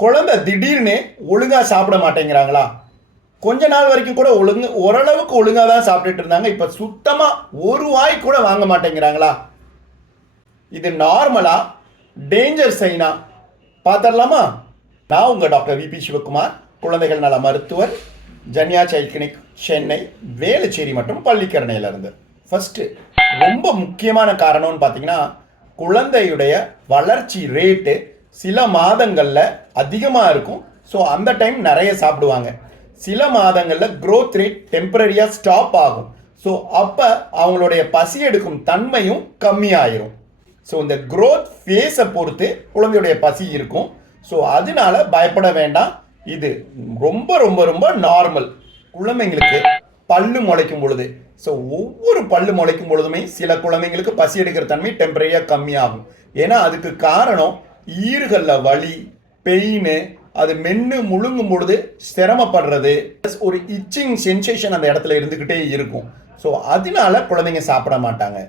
குழந்தை திடீர்னு ஒழுங்காக சாப்பிட மாட்டேங்கிறாங்களா? கொஞ்ச நாள் வரைக்கும் கூட ஓரளவுக்கு ஒழுங்காக தான் சாப்பிட்டுட்டு இருந்தாங்க. இப்போ சுத்தமாக ஒரு வாய் கூட வாங்க மாட்டேங்கிறாங்களா? இது நார்மலா, டேஞ்சர் சைனா? பார்த்துடலாமா? நான் உங்கள் டாக்டர் விபி சிவகுமார், குழந்தைகள் நல மருத்துவர், ஜன்யா சைல்ட் கிளினிக், சென்னை, வேலுச்சேரி மற்றும் பள்ளிக்கரணையிலிருந்து. ஃபர்ஸ்ட் ரொம்ப முக்கியமான காரணம்னு பார்த்தீங்கன்னா, குழந்தையுடைய வளர்ச்சி ரேட்டு சில மாதங்களில் அதிகமாக இருக்கும். ஸோ அந்த டைம் நிறைய சாப்பிடுவாங்க. சில மாதங்களில் க்ரோத் ரேட் டெம்பரரியாக ஸ்டாப் ஆகும். ஸோ அப்போ அவங்களுடைய பசி எடுக்கும் தன்மையும் கம்மியாயிரும். ஸோ இந்த க்ரோத் ஃபேஸை பொறுத்து குழந்தையுடைய பசி இருக்கும். ஸோ அதனால பயப்பட வேண்டாம். இது ரொம்ப ரொம்ப ரொம்ப நார்மல். குழந்தைங்களுக்கு பல்லு முளைக்கும் பொழுது, ஸோ ஒவ்வொரு பல்லு முளைக்கும் பொழுதுமே சில குழந்தைங்களுக்கு பசி எடுக்கிற தன்மை டெம்பரரியாக கம்மியாகும். ஏன்னா அதுக்கு காரணம் ஈறுகளில் வலி, பெயின், அது மென்று முழுங்கும் பொழுது சிரமப்படுறது, ஒரு இச்சிங் சென்சேஷன் அந்த இடத்துல இருந்துக்கிட்டே இருக்கும். ஸோ அதனால குழந்தைங்க சாப்பிட மாட்டாங்க.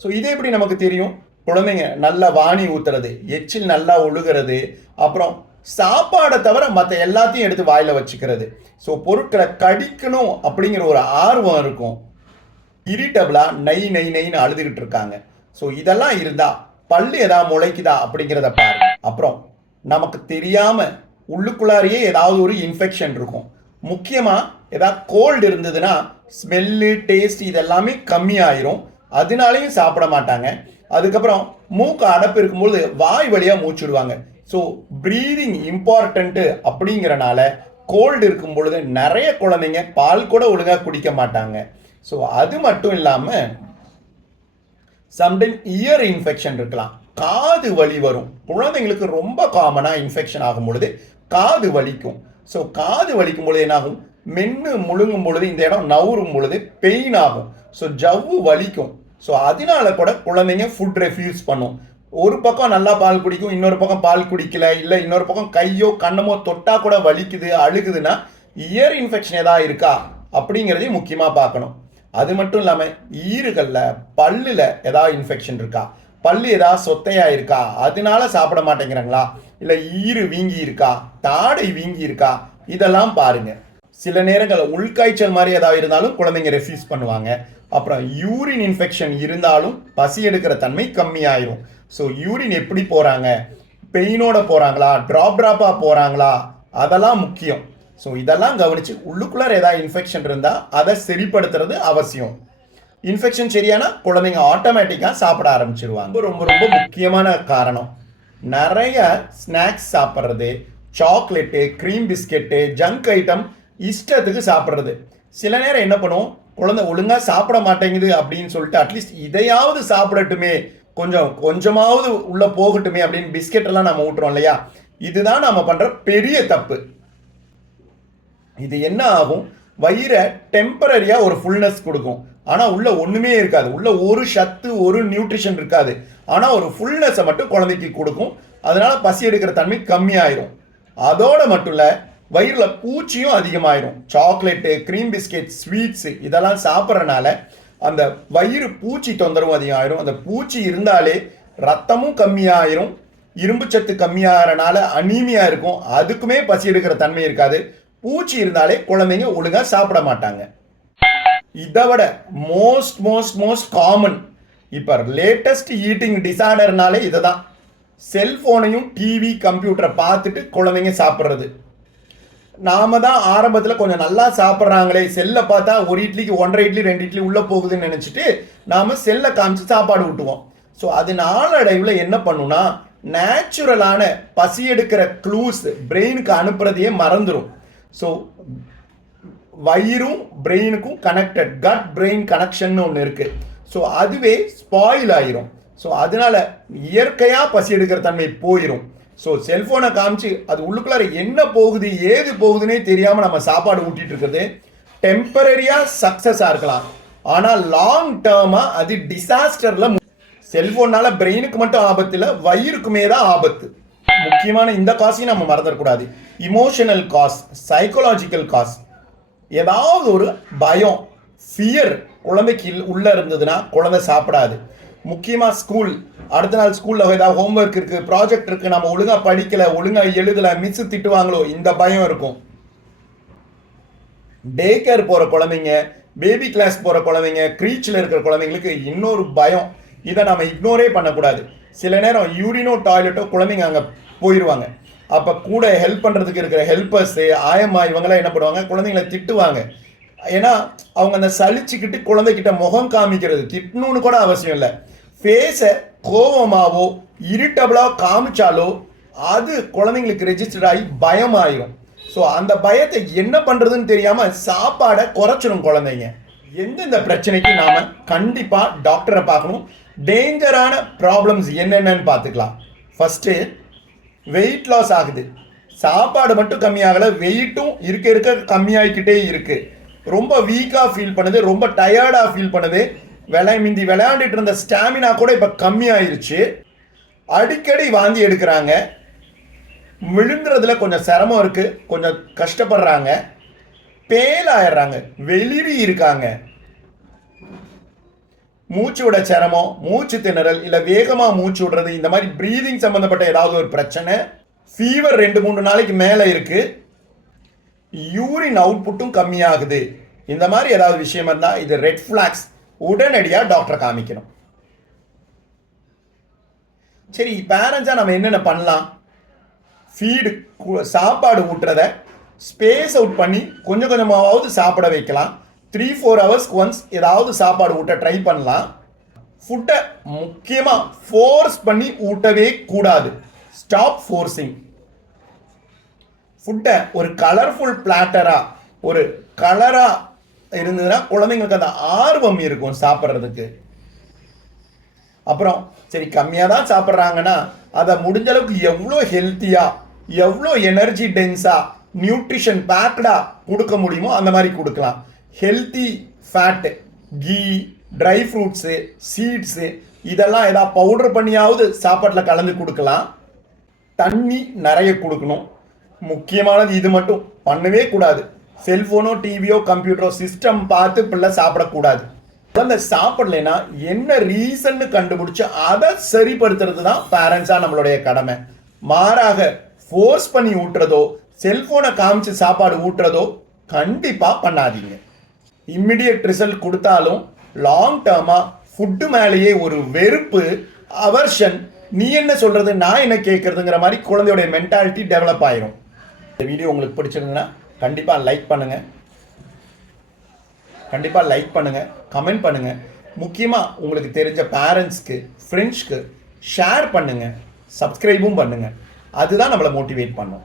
ஸோ இது எப்படி நமக்கு தெரியும்? குழந்தைங்க நல்லா வாணி ஊத்துறது, எச்சில் நல்லா ஒழுகிறது, அப்புறம் சாப்பாடை தவிர மற்ற எல்லாத்தையும் எடுத்து வாயில் வச்சுக்கிறது, ஸோ பொருட்களை கடிக்கணும் அப்படிங்கிற ஒரு ஆர்வம் இருக்கும், இரிட்டபிளாக நைன்னு அழுதுகிட்டு இருக்காங்க. ஸோ இதெல்லாம் இருந்தால் பல்லு ஏதாவது முளைக்குதா அப்படிங்கிறத பாருங்க. அப்புறம் நமக்கு தெரியாமல் உள்ளுக்குள்ளாரையே ஏதாவது ஒரு இன்ஃபெக்ஷன் இருக்கும். முக்கியமாக ஏதாவது கோல்டு இருந்ததுன்னா ஸ்மெல்லு, டேஸ்ட் இதெல்லாமே கம்மியாயிரும். அதனாலையும் சாப்பிட மாட்டாங்க. அதுக்கப்புறம் மூக்கு அடப்பு இருக்கும்போது வாய் வழியாக மூச்சுடுவாங்க. ஸோ ப்ரீதிங் இம்பார்ட்டண்ட்டு அப்படிங்கிறனால கோல்டு இருக்கும் பொழுது நிறைய குழந்தைங்க பால் கூட ஒழுங்காக குடிக்க மாட்டாங்க. ஸோ அது மட்டும் இல்லாமல் சம்டைம் இயர் இன்ஃபெக்ஷன் இருக்கலாம், காது வலி வரும். குழந்தைங்களுக்கு ரொம்ப காமனாக இன்ஃபெக்ஷன் ஆகும் பொழுது காது வலிக்கும். ஸோ காது வலிக்கும் பொழுது என்னாகும்? மென்று முழுங்கும் பொழுது இந்த இடம் நவுறும் பொழுது பெயின் ஆகும். ஸோ ஜவ்வு வலிக்கும். ஸோ அதனால கூட குழந்தைங்க ஃபுட் ரெஃப்யூஸ் பண்ணும். ஒரு பக்கம் நல்லா பால் குடிக்கும், இன்னொரு பக்கம் பால் குடிக்கல, இல்லை இன்னொரு பக்கம் கையோ கண்ணமோ தொட்டா கூட வலிக்குது, அழுகுதுன்னா இயர் இன்ஃபெக்ஷன் ஏதாவது இருக்கா அப்படிங்கிறதையும் முக்கியமாக பார்க்கணும். அது மட்டும் இல்லாமல் ஈறுகளில், பல்லில் ஏதாவது இன்ஃபெக்ஷன் இருக்கா, பல்லு ஏதாவது சொத்தையாக இருக்கா, அதனால சாப்பிட மாட்டேங்கிறாங்களா, இல்லை ஈறு வீங்கி இருக்கா, தாடை வீங்கி இருக்கா, இதெல்லாம் பாருங்க. சில நேரங்களில் உள்காய்ச்சல் மாதிரி ஏதாவது இருந்தாலும் குழந்தைங்க ரெஃப்யூஸ் பண்ணுவாங்க. அப்புறம் யூரின் இன்ஃபெக்ஷன் இருந்தாலும் பசி எடுக்கிற தன்மை கம்மியாயிரும். ஸோ யூரின் எப்படி போகிறாங்க, பெயினோட போகிறாங்களா, ட்ராப்பாக போகிறாங்களா, அதெல்லாம் முக்கியம். ஸோ இதெல்லாம் கவனித்து உள்ளுக்குள்ளார ஏதாவது இன்ஃபெக்ஷன் இருந்தால் அதை சரிப்படுத்துறது அவசியம். இன்ஃபெக்ஷன் சரியானா குழந்தைங்க ஆட்டோமேட்டிக்காக சாப்பிட ஆரம்பிச்சிருவாங்க. ரொம்ப ரொம்ப முக்கியமான காரணம், நிறைய ஸ்நாக்ஸ் சாப்பிட்றது, chocolate, cream biscuit, junk item இஷ்டத்துக்கு சாப்பிட்றது. சில நேரம் என்ன பண்ணுவோம், குழந்தை ஒழுங்காக சாப்பிட மாட்டேங்குது அப்படின்னு சொல்லிட்டு அட்லீஸ்ட் இதையாவது சாப்பிடட்டுமே, கொஞ்சமாவது உள்ளே போகட்டுமே அப்படின்னு பிஸ்கெட்டெல்லாம் நம்ம ஊட்டுறோம் இல்லையா? இதுதான் நம்ம பண்ணுற பெரிய தப்பு. இது என்ன ஆகும்? வயிறை டெம்பரரியாக ஒரு ஃபுல்னஸ் கொடுக்கும், ஆனால் உள்ள ஒன்றுமே இருக்காது, உள்ள ஒரு சத்து, ஒரு நியூட்ரிஷன் இருக்காது, ஆனால் ஒரு ஃபுல்னஸை மட்டும் குழந்தைக்கு கொடுக்கும். அதனால பசி எடுக்கிற தன்மை கம்மியாயிரும். அதோட மட்டும் இல்லை, வயிறில் பூச்சியும் அதிகமாயிரும். சாக்லேட்டு, க்ரீம் பிஸ்கெட், ஸ்வீட்ஸு இதெல்லாம் சாப்பிட்றனால அந்த வயிறு பூச்சி தொந்தரவும் அதிகமாயிரும். அந்த பூச்சி இருந்தாலே ரத்தமும் கம்மியாயிரும், இரும்பு சத்து கம்மியாகிறனால அனீமியா இருக்கும், அதுக்குமே பசி எடுக்கிற தன்மை இருக்காது. பூச்சி இருந்தாலே குழந்தைங்க ஒழுங்காக சாப்பிட மாட்டாங்க. இதை விட மோஸ்ட் மோஸ்ட் மோஸ்ட் காமன் இப்போ லேட்டஸ்ட் ஈட்டிங் டிசார்டர்னாலே இதை தான், செல்ஃபோனையும் டிவி கம்ப்யூட்டரை பார்த்துட்டு குழந்தைங்க சாப்பிட்றது. நாம தான் ஆரம்பத்தில் கொஞ்சம் நல்லா சாப்பிட்றாங்களே, செல்லை பார்த்தா ஒரு இட்லிக்கு 1.5 இட்லி 2 இட்லி உள்ளே போகுதுன்னு நினச்சிட்டு நாம் செல்லை காமிச்சு சாப்பாடு விட்டுவோம். ஸோ அது நாளடைவில் என்ன பண்ணுன்னா, நேச்சுரலான பசி எடுக்கிற க்ளூஸ் பிரெயினுக்கு அனுப்புறதையே மறந்துடும். ஸோ வயிறும் பிரெயினுக்கும் கனெக்டட், கட் பிரெயின் கனெக்ஷன் ஒன்று இருக்குது. ஸோ அதுவே ஸ்பாயில் ஆயிரும். ஸோ அதனால இயற்கையாக பசி எடுக்கிற தன்மை போயிடும். ஸோ செல்ஃபோனை காமிச்சு அது உள்ளுக்குள்ளார என்ன போகுது ஏது போகுதுன்னே தெரியாமல் நம்ம சாப்பாடு ஊட்டிகிட்டு இருக்கிறது டெம்பரரியாக சக்ஸஸாக இருக்கலாம், ஆனால் லாங் டேர்மாக அது டிசாஸ்டரில். செல்ஃபோனால் பிரெயினுக்கு மட்டும் ஆபத்து இல்லை, வயிறுக்குமே தான் ஆபத்து. முக்கியமான இந்த காசையும் நம்ம மறந்துடக்கூடாது. இமோஷனல் காஸ், சைக்கோலாஜிக்கல் காஸ், ஏதாவது ஒரு பயம், ஃபியர் குழந்தைக்கு உள்ளே இருந்ததுன்னா குழந்தை சாப்பிடாது. முக்கியமாக ஸ்கூல் அடுத்த நாள் ஸ்கூலில் ஏதாவது ஹோம்ஒர்க் இருக்குது, ப்ராஜெக்ட் இருக்குது, நம்ம ஒழுங்காக படிக்கலை, ஒழுங்காக எழுதலை, மிஸ் திட்டுவாங்களோ இந்த பயம் இருக்கும். டே கேர் போகிற குழந்தைங்க, பேபி கிளாஸ் போகிற குழந்தைங்க, க்ரீச்சில் இருக்கிற குழந்தைங்களுக்கு இன்னொரு பயம். இதை நம்ம இக்னோரே பண்ணக்கூடாது. சில நேரம் யூரினோ டாய்லெட்டோ குழந்தைங்க அங்கே போயிடுவாங்க. அப்போ கூட ஹெல்ப் பண்ணுறதுக்கு இருக்கிற ஹெல்ப்பர்ஸு, ஆயம்மா இவங்கெல்லாம் என்ன பண்ணுவாங்க, குழந்தைங்களை திட்டுவாங்க. ஏன்னா அவங்க அந்த சலிச்சுக்கிட்டு குழந்தைகிட்ட முகம் காமிக்கிறது, திட்டணும்னு கூட அவசியம் இல்லை, ஃபேஸை கோபமாவோ இரிட்டபிளாக காமிச்சாலோ அது குழந்தைங்களுக்கு ரெஜிஸ்டர் ஆகி பயமாயிரும். ஸோ அந்த பயத்தை என்ன பண்ணுறதுன்னு தெரியாமல் சாப்பாடை குறைச்சிடும் குழந்தைங்க. எந்தெந்த பிரச்சனைக்கு நாம் கண்டிப்பாக டாக்டரை பார்க்கணும், டேஞ்சரான ப்ராப்ளம்ஸ் என்னென்னு பார்த்துக்கலாம். ஃபஸ்ட்டு வெயிட் லாஸ் ஆகுது, சாப்பாடு மட்டும் கம்மியாகலை, வெயிட்டும் இருக்க இருக்க கம்மியாகிக்கிட்டே இருக்குது, ரொம்ப வீக்காக ஃபீல் பண்ணுது, ரொம்ப டயர்டாக ஃபீல் பண்ணுது, மிந்தி விளையாண்டுட்டு இருந்த ஸ்டாமினா கூட இப்போ கம்மியாயிருச்சு, அடிக்கடி வாந்தி எடுக்கிறாங்க, விழுங்குறதுல கொஞ்சம் சிரமம் இருக்குது, கொஞ்சம் கஷ்டப்படுறாங்க, பேல் ஆயிடுறாங்க, வெளிரி இருக்காங்க, மூச்சு விட சிரமம், மூச்சு திணறல், இல்லை வேகமாக மூச்சு விடுறது, இந்த மாதிரி ப்ரீதிங் சம்மந்தப்பட்ட ஏதாவது ஒரு பிரச்சனை, ஃபீவர் 2-3 நாளைக்கு மேலே இருக்குது, யூரின் அவுட்புட்டும் கம்மியாகுது, இந்த மாதிரி ஏதாவது விஷயம் இருந்தால் இது ரெட் ஃப்ளாக்ஸ், உடனடியாக டாக்டரை காமிக்கணும். சரி, பேரண்ட்ஸாக நம்ம என்னென்ன பண்ணலாம்? ஃபீடு சாப்பாடு ஊட்டுறத ஸ்பேஸ் அவுட் பண்ணி கொஞ்சம் கொஞ்சமாவது சாப்பிட வைக்கலாம். 3-4 ஹவர்ஸ்க்கு ஒன்ஸ் ஏதாவது சாப்பாடு ஊட்ட ட்ரை பண்ணலாம். ஃபுட்டை முக்கியமாக ஃபோர்ஸ் பண்ணி ஊட்டவே கூடாது. Stop forcing. ஃபுட்டை ஒரு கலர்ஃபுல் பிளாட்டராக, ஒரு கலராக இருந்ததுன்னா குழந்தைங்களுக்கு அந்த ஆர்வம் இருக்கும் சாப்பிட்றதுக்கு. அப்புறம் சரி கம்மியாக தான் சாப்பிட்றாங்கன்னா அதை முடிஞ்ச அளவுக்கு எவ்வளோ ஹெல்த்தியாக, எவ்வளோ எனர்ஜி டென்ஸாக, நியூட்ரிஷன் பேக்டாக கொடுக்க முடியுமோ அந்த மாதிரி கொடுக்கலாம். Healthy fat, ghee, dry fruits, seeds இதெல்லாம் ஏதாவது பவுடர் பண்ணியாவது சாப்பாட்டில் கலந்து கொடுக்கலாம். தண்ணி நிறைய கொடுக்கணும். முக்கியமானது இது மட்டும் பண்ணவே கூடாது, செல்ஃபோனோ டிவியோ கம்ப்யூட்டரோ சிஸ்டம் பார்த்து பிள்ளை சாப்பிடக்கூடாது. குழந்தை சாப்பிடலைன்னா என்ன ரீசன்னு கண்டுபிடிச்சு அதை சரிப்படுத்துறது தான் பேரண்ட்ஸாக நம்மளுடைய கடமை. மாறாக ஃபோர்ஸ் பண்ணி ஊட்டுறதோ செல்ஃபோனை காமிச்சு சாப்பாடு ஊட்டுறதோ கண்டிப்பாக பண்ணாதீங்க. இம்மிடியட் ரிசல்ட் கொடுத்தாலும் லாங் டேர்மாக ஃபுட்டு மேலேயே ஒரு வெறுப்பு, அவர்ஷன், நீ என்ன சொல்கிறது நான் என்ன கேட்குறதுங்கிற மாதிரி குழந்தையோடைய மென்டாலிட்டி டெவலப் ஆயிரும். இந்த வீடியோ உங்களுக்கு பிடிச்சிருந்ததுன்னா கண்டிப்பாக லைக் பண்ணுங்கள், கமெண்ட் பண்ணுங்கள். முக்கியமாக உங்களுக்கு தெரிஞ்ச பேரண்ட்ஸ்க்கு, ஃப்ரெண்ட்ஸ்க்கு ஷேர் பண்ணுங்கள், சப்ஸ்கிரைபும் பண்ணுங்கள். அதுதான் நம்மளை மோட்டிவேட் பண்ணும்.